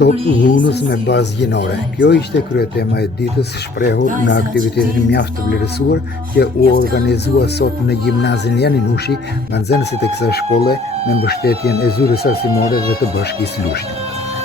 Stop dhunës me bazë gjinore. Kjo ishte kryetema e ditës shprehur në aktivitetin mjaft të vlerësuar që u organizua sot në gjimnazin Janinushi nga nxënësit e kësaj shkolle me mbështetjen e zyrës arsimore dhe të Bashkisë Lushnjë.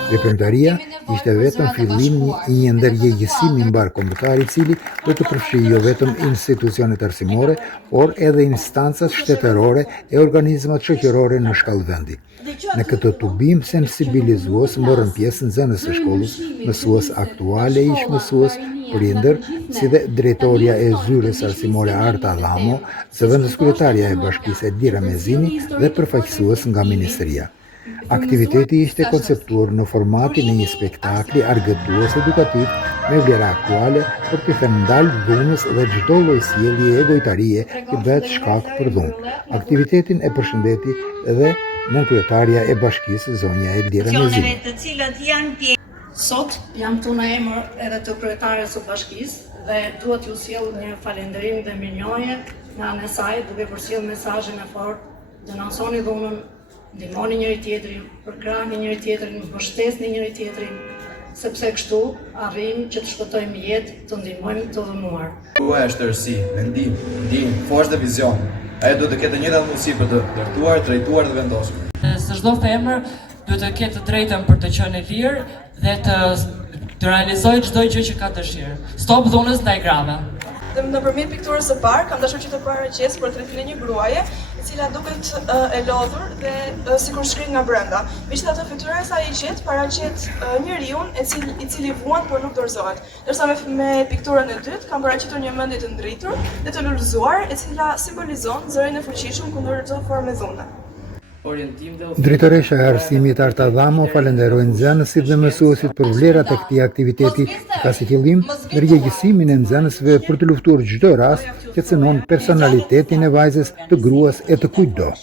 Veprimtaria ishte vetëm fillimi i një ndërgjegjësimi mbar kombëtar i cili do të përfshijë jo vetëm institucionet arsimore, por edhe instancat shtetërore e organizmat shoqërore në shkallë vendi. Në këtë tubim sensibilizues morën pjesë nxënës së shkollës, mësues aktuale ish mësues, prindër, si dhe drejtoria e zyrës arsimore Arta Adamo, zëvendës kryetaria e Bashkisë Edira Mezini dhe përfaqësues nga Ministria. Aktiviteti ishte konceptuar në formatin e një spektakli argëtues edukativ me vlera aktuale për të thënë ndalë dhunës dhe çdo lloj sjellje egoitarie që bëhet shkak për dhunë. Aktivitetin e përshëndeti edhe nënkryetaria e Bashkisë zonja Edira Mezini. Sot jam këtu në emër edhe të kryetares së Bashkisë dhe duhet ju sjell një falënderim dhe mirënjohje nga ana e saj, duke përcjell mesazhin e fortë: denonsoni dhunën, ndihmoni njëri tjetrin, përkrahni njëri tjetrin, mbështesni njëri tjetrin, sepse kështu arrijmë që të shpëtojmë jetë, të ndihmojmë të dhënuar. Tuaj është tërësi, mendim, ndjenjë, forcë dhe vizion. Ai duhet të ketë një mundësi për të ndërtuar, drejtuar dhe vendosur. Së çdo femër duhet të ketë të drejtën për të qenë e lirë dhe të realizojë çdo gjë që ka dëshirë. Stop dhunës ndaj grave. Nëpërmjet pikturës së parë kam dashur që të paraqes portretin e një gruaje, e cila duket e lodhur dhe sikur shkrin nga brenda. Megjithatë fytyra e saj i qetë paraqet njeriu i cili vuan por nuk dorëzohet. Ndërsa me pikturën e dytë kam paraqitur një mendje të ndritur dhe të lulëzuar, e cila simbolizon zërin e fuqishëm kundër çdo forme dhune. Drejtoresha e arsimit Arta Adamo falenderoi nxënësit dhe mësuesit për vlerat e këtij aktiviteti që ka si qëllim ndërgjegjësimin e nxënësve për të luftuar çdo rast që cënon personalitetin e vajzës, të gruas e të kujtdo.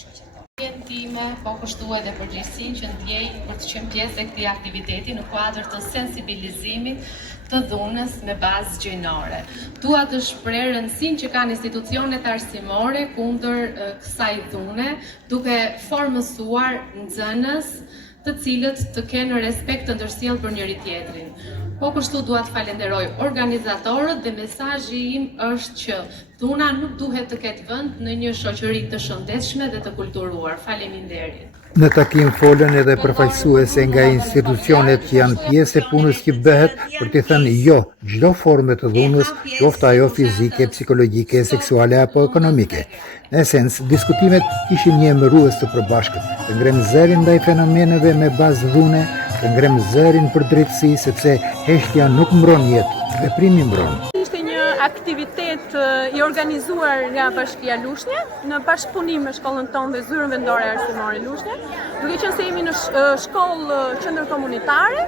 Po kështu edhe përgjegjësinë që ndjej për të qenë pjesë e këtij aktiviteti në kuadër të sensibilizimit të dhunës me bazë gjinore. Dua të shpreh rëndësinë që kanë institucionet arsimore kundër kësaj dhune, duke formësuar nxënës të cilët të kenë respekt të ndërsjellë për njëri tjetrin. Po kështu dua të falenderoj organizatorët dhe mesazhi im është që dhuna nuk duhet të ketë vend në një shoqëri të shëndetshme dhe të kulturuar. Faleminderit. Në takim folën edhe përfaqësuese nga institucionet që janë pjesë e punës që bëhet për të thënë jo çdo forme të dhunës, qoftë ajo fizike, psikologjike, seksuale apo ekonomike. Në esencë, diskutimet kishin një emërues të përbashkët, të ngrem zërin ndaj fenomeneve me bazë dhune, të ngrem zërin për drejtësi, sepse heshtja nuk mbron jetë, veprimi mbron. Aktivitet i organizuar nga Bashkia Lushnjë në bashkëpunim me shkollën tonë dhe zyrën vendore arsimore Lushnjë, duke qenë se jemi në shkollë qendërkomunitare,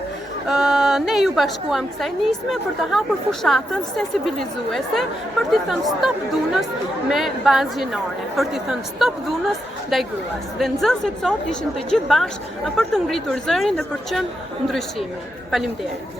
ne ju bashkuam kësaj nisme për të hapur fushatën sensibilizuese për t'i thënë stop dhunës me bazë gjinore, për t'i thënë stop dhunës ndaj gruas. Dhe nxënësit sot ishin të gjithë bashkë për të ngritur zërin dhe për qenë ndryshimi. Faleminderit.